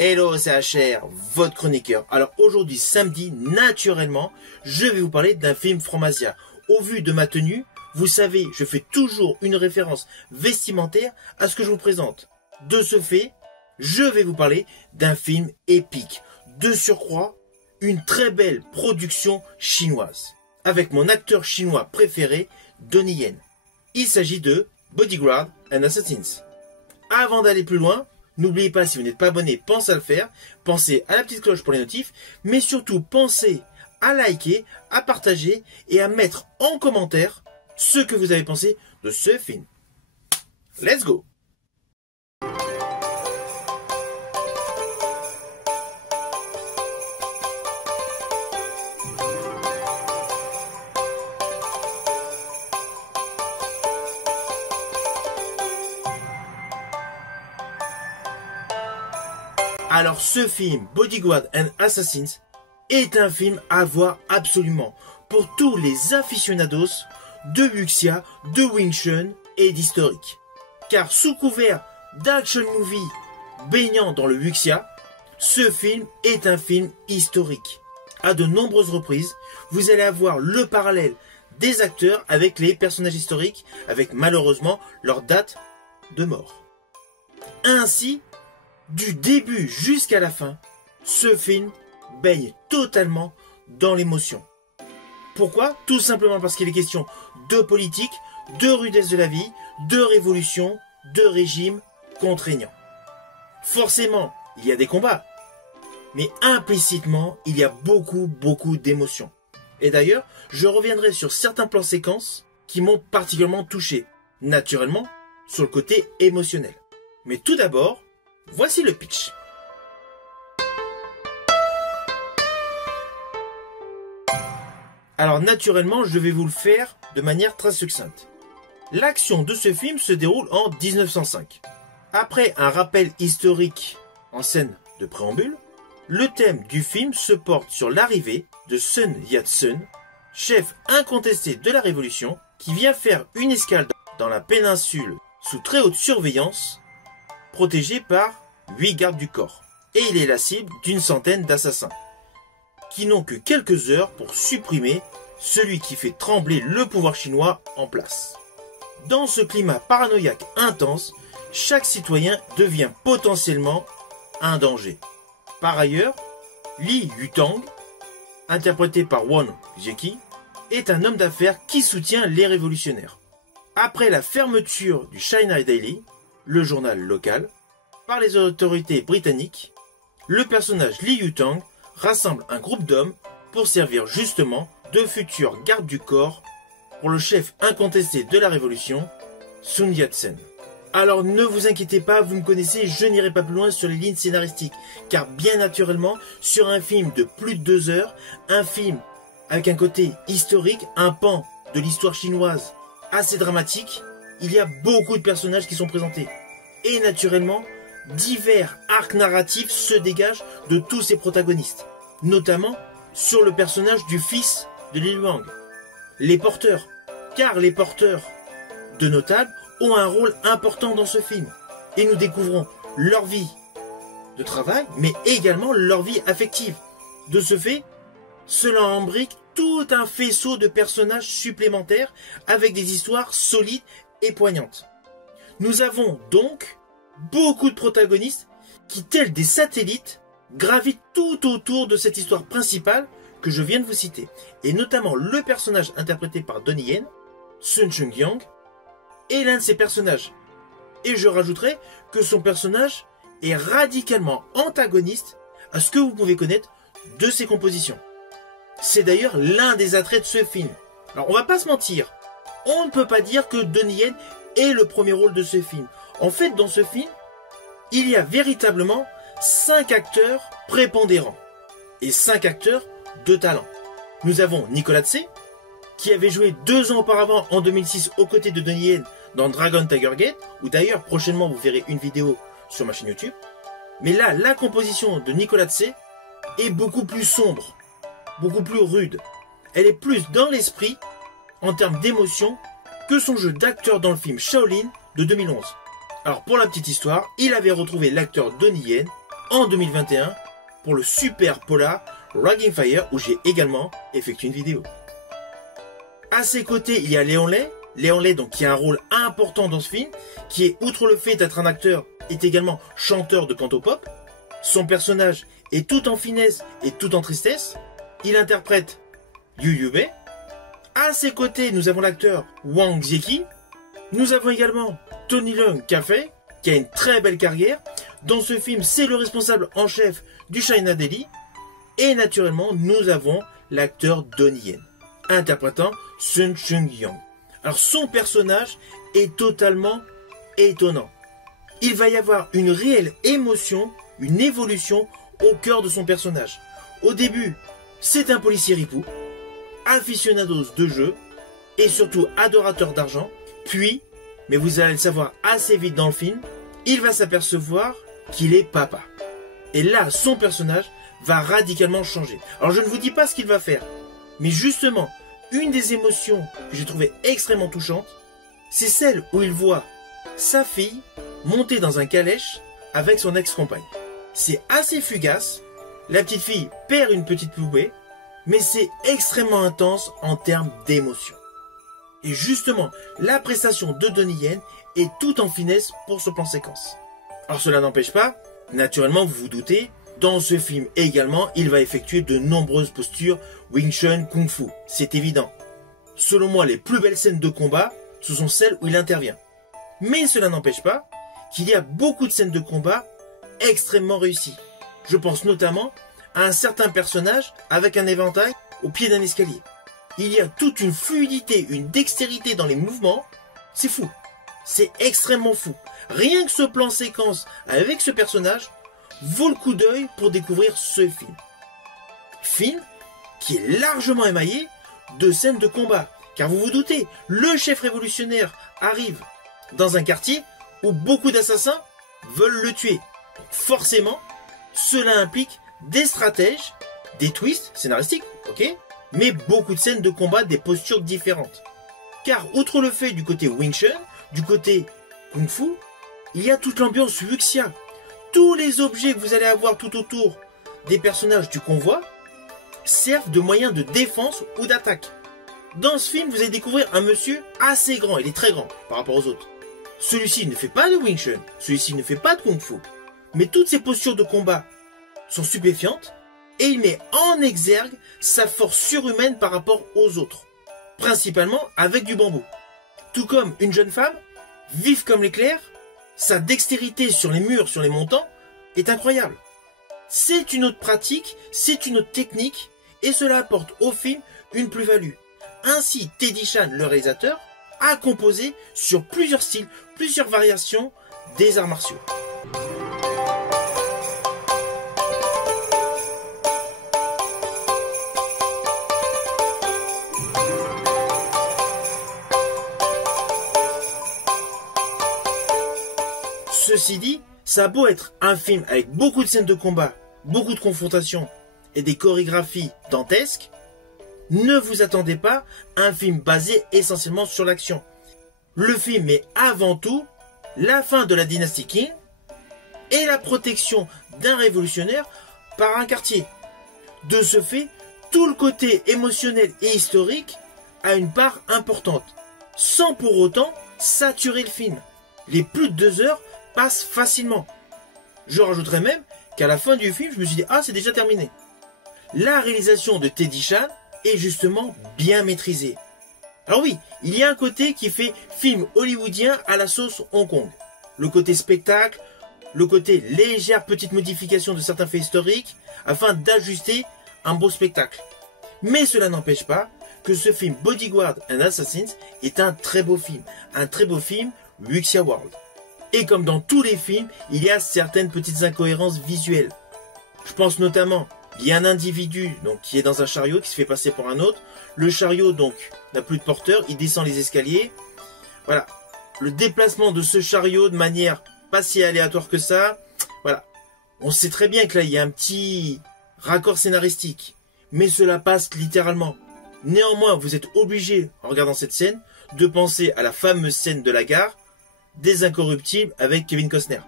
Hello, c'est HR, votre chroniqueur. Alors aujourd'hui, samedi, naturellement, je vais vous parler d'un film Franc-Masia. Au vu de ma tenue, vous savez, je fais toujours une référence vestimentaire à ce que je vous présente. De ce fait, je vais vous parler d'un film épique. De surcroît, une très belle production chinoise. Avec mon acteur chinois préféré, Donnie Yen. Il s'agit de Bodyguard and Assassins. Avant d'aller plus loin, n'oubliez pas, si vous n'êtes pas abonné, pensez à le faire. Pensez à la petite cloche pour les notifs. Mais surtout, pensez à liker, à partager et à mettre en commentaire ce que vous avez pensé de ce film. Let's go! Alors ce film, Bodyguard and Assassins, est un film à voir absolument pour tous les aficionados de wuxia, de Wing Chun et d'historique. Car sous couvert d'action movie baignant dans le wuxia, ce film est un film historique. À de nombreuses reprises, vous allez avoir le parallèle des acteurs avec les personnages historiques, avec malheureusement leur date de mort. Ainsi, du début jusqu'à la fin, ce film baigne totalement dans l'émotion. Pourquoi? Tout simplement parce qu'il est question de politique, de rudesse de la vie, de révolution, de régime contraignant. Forcément, il y a des combats, mais implicitement, il y a beaucoup d'émotions. Et d'ailleurs, je reviendrai sur certains plans séquences qui m'ont particulièrement touché, naturellement, sur le côté émotionnel. Mais tout d'abord, voici le pitch. Alors naturellement, je vais vous le faire de manière très succincte. L'action de ce film se déroule en 1905. Après un rappel historique en scène de préambule, le thème du film se porte sur l'arrivée de Sun Yat-sen, chef incontesté de la Révolution, qui vient faire une escale dans la péninsule sous très haute surveillance, protégé par 8 gardes du corps. Et il est la cible d'une centaine d'assassins, qui n'ont que quelques heures pour supprimer celui qui fait trembler le pouvoir chinois en place. Dans ce climat paranoïaque intense, chaque citoyen devient potentiellement un danger. Par ailleurs, Li Yutang, interprété par Won Jeki, est un homme d'affaires qui soutient les révolutionnaires. Après la fermeture du China Daily, le journal local, par les autorités britanniques, le personnage Li Yutang rassemble un groupe d'hommes pour servir justement de futurs gardes du corps pour le chef incontesté de la révolution, Sun Yat-sen. Alors ne vous inquiétez pas, vous me connaissez, je n'irai pas plus loin sur les lignes scénaristiques, car bien naturellement, sur un film de plus de 2 heures, un film avec un côté historique, un pan de l'histoire chinoise assez dramatique, il y a beaucoup de personnages qui sont présentés. Et naturellement, divers arcs narratifs se dégagent de tous ces protagonistes, notamment sur le personnage du fils de Li Yuang, les porteurs, car les porteurs de notables ont un rôle important dans ce film, et nous découvrons leur vie de travail, mais également leur vie affective. De ce fait, cela embrique tout un faisceau de personnages supplémentaires avec des histoires solides et poignantes. Nous avons donc beaucoup de protagonistes qui, tels des satellites, gravitent tout autour de cette histoire principale que je viens de vous citer, et notamment le personnage interprété par Donnie Yen, Sun Chungyang, est l'un de ces personnages. Et je rajouterai que son personnage est radicalement antagoniste à ce que vous pouvez connaître de ses compositions. C'est d'ailleurs l'un des attraits de ce film. Alors on va pas se mentir, on ne peut pas dire que Donnie Yen est le premier rôle de ce film. En fait, dans ce film, il y a véritablement 5 acteurs prépondérants et 5 acteurs de talent. Nous avons Nicolas Tse, qui avait joué 2 ans auparavant en 2006 aux côtés de Donnie Yen dans Dragon Tiger Gate, où d'ailleurs prochainement vous verrez une vidéo sur ma chaîne YouTube. Mais là, la composition de Nicolas Tse est beaucoup plus sombre, beaucoup plus rude. Elle est plus dans l'esprit en termes d'émotion que son jeu d'acteur dans le film Shaolin de 2011. Alors pour la petite histoire, il avait retrouvé l'acteur Donnie Yen en 2021 pour le super polar Raging Fire où j'ai également effectué une vidéo. À ses côtés, il y a Léon Lay. Léon Lay, donc, qui a un rôle important dans ce film, qui est, outre le fait d'être un acteur, est également chanteur de cantopop. Son personnage est tout en finesse et tout en tristesse. Il interprète Liu Yubei. À ses côtés, nous avons l'acteur Wang Zieki. Nous avons également Tony Leung Ka-fai, qui a une très belle carrière. Dans ce film, c'est le responsable en chef du China Daily. Et naturellement, nous avons l'acteur Donnie Yen, interprétant Sun Chung-yang. Alors son personnage est totalement étonnant. Il va y avoir une réelle émotion, une évolution au cœur de son personnage. Au début, c'est un policier ripou, aficionados de jeux et surtout adorateur d'argent. Puis, mais vous allez le savoir assez vite dans le film, il va s'apercevoir qu'il est papa. Et là, son personnage va radicalement changer. Alors je ne vous dis pas ce qu'il va faire, mais justement, une des émotions que j'ai trouvé extrêmement touchante, c'est celle où il voit sa fille monter dans un calèche avec son ex-compagne. C'est assez fugace, la petite fille perd une petite poupée, mais c'est extrêmement intense en termes d'émotion. Et justement, la prestation de Donnie Yen est tout en finesse pour ce plan séquence. Alors cela n'empêche pas, naturellement vous vous doutez, dans ce film également, il va effectuer de nombreuses postures Wing Chun Kung Fu, c'est évident. Selon moi, les plus belles scènes de combat, ce sont celles où il intervient. Mais cela n'empêche pas qu'il y a beaucoup de scènes de combat extrêmement réussies. Je pense notamment à un certain personnage avec un éventail au pied d'un escalier. Il y a toute une fluidité, une dextérité dans les mouvements, c'est fou. C'est extrêmement fou. Rien que ce plan séquence avec ce personnage vaut le coup d'œil pour découvrir ce film. Film qui est largement émaillé de scènes de combat. Car vous vous doutez, le chef révolutionnaire arrive dans un quartier où beaucoup d'assassins veulent le tuer. Donc forcément, cela implique des stratèges, des twists scénaristiques, ok, mais beaucoup de scènes de combat, des postures différentes. Car outre le fait du côté Wing Chun, du côté Kung Fu, il y a toute l'ambiance wuxia. Tous les objets que vous allez avoir tout autour des personnages du convoi servent de moyens de défense ou d'attaque. Dans ce film, vous allez découvrir un monsieur assez grand, il est très grand par rapport aux autres. Celui-ci ne fait pas de Wing Chun, celui-ci ne fait pas de Kung Fu. Mais toutes ces postures de combat sont stupéfiantes et il met en exergue sa force surhumaine par rapport aux autres. Principalement avec du bambou. Tout comme une jeune femme, vive comme l'éclair, sa dextérité sur les murs, sur les montants, est incroyable. C'est une autre pratique, c'est une autre technique, et cela apporte au film une plus-value. Ainsi, Teddy Chan, le réalisateur, a composé sur plusieurs styles, plusieurs variations des arts martiaux. Ceci dit, ça a beau être un film avec beaucoup de scènes de combat, beaucoup de confrontations et des chorégraphies dantesques, ne vous attendez pas à un film basé essentiellement sur l'action. Le film est avant tout la fin de la dynastie Qing et la protection d'un révolutionnaire par un quartier. De ce fait, tout le côté émotionnel et historique a une part importante, sans pour autant saturer le film. Les plus de 2 heures passent facilement. Je rajouterais même qu'à la fin du film, je me suis dit « Ah, c'est déjà terminé ». La réalisation de Teddy Chan est justement bien maîtrisée. Alors oui, il y a un côté qui fait film hollywoodien à la sauce Hong Kong. Le côté spectacle, le côté légère petite modification de certains faits historiques afin d'ajuster un beau spectacle. Mais cela n'empêche pas que ce film Bodyguard and Assassins est un très beau film Wuxia World. Et comme dans tous les films, il y a certaines petites incohérences visuelles. Je pense notamment, il y a un individu donc, qui est dans un chariot qui se fait passer pour un autre. Le chariot donc n'a plus de porteur, il descend les escaliers. Voilà, le déplacement de ce chariot de manière pas si aléatoire que ça. Voilà, on sait très bien que là il y a un petit raccord scénaristique, mais cela passe littéralement. Néanmoins, vous êtes obligé, en regardant cette scène, de penser à la fameuse scène de la gare des Incorruptibles avec Kevin Costner.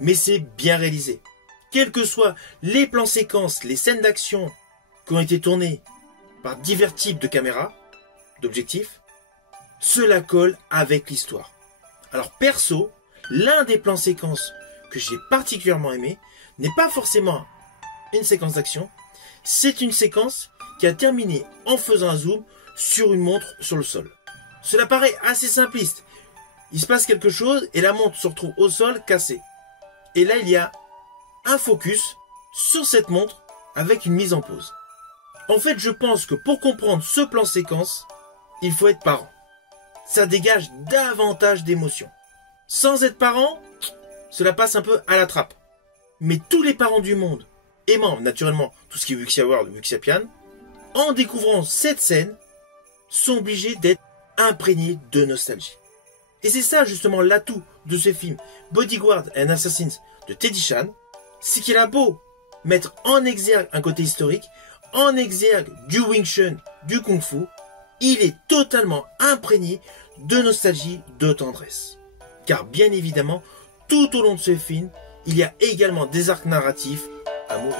Mais c'est bien réalisé. quels que soient les plans séquences, les scènes d'action qui ont été tournées par divers types de caméras, d'objectifs, cela colle avec l'histoire. Alors perso, l'un des plans séquences que j'ai particulièrement aimé n'est pas forcément une séquence d'action, c'est une séquence qui a terminé en faisant un zoom sur une montre sur le sol. Cela paraît assez simpliste. Il se passe quelque chose et la montre se retrouve au sol cassée. Et là, il y a un focus sur cette montre avec une mise en pause. En fait, je pense que pour comprendre ce plan séquence, il faut être parent. Ça dégage davantage d'émotions. Sans être parent, cela passe un peu à la trappe. Mais tous les parents du monde, aimant naturellement tout ce qui est Wuxia World, Wuxia Pian, en découvrant cette scène, sont obligés d'être imprégnés de nostalgie. Et c'est ça justement l'atout de ce film Bodyguard and Assassins de Teddy Chan, c'est qu'il a beau mettre en exergue un côté historique, en exergue du Wing Chun, du Kung Fu, il est totalement imprégné de nostalgie, de tendresse. Car bien évidemment, tout au long de ce film, il y a également des arcs narratifs amoureux.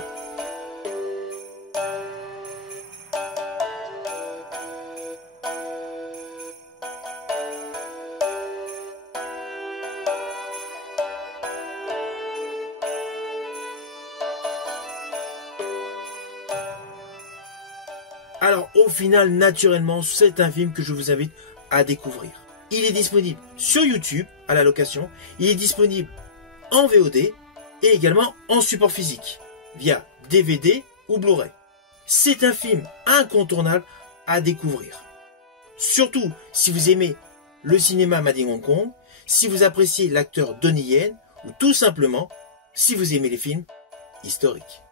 Alors au final, naturellement, c'est un film que je vous invite à découvrir. Il est disponible sur YouTube à la location, il est disponible en VOD et également en support physique, via DVD ou Blu-ray. C'est un film incontournable à découvrir. Surtout si vous aimez le cinéma made in Hong Kong, si vous appréciez l'acteur Donnie Yen, ou tout simplement si vous aimez les films historiques.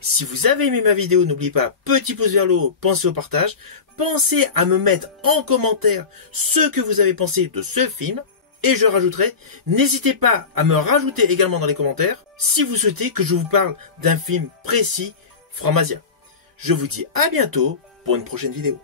Si vous avez aimé ma vidéo, n'oubliez pas, petit pouce vers le haut, pensez au partage, pensez à me mettre en commentaire ce que vous avez pensé de ce film, et je rajouterai, n'hésitez pas à me rajouter également dans les commentaires si vous souhaitez que je vous parle d'un film précis From Asia. Je vous dis à bientôt pour une prochaine vidéo.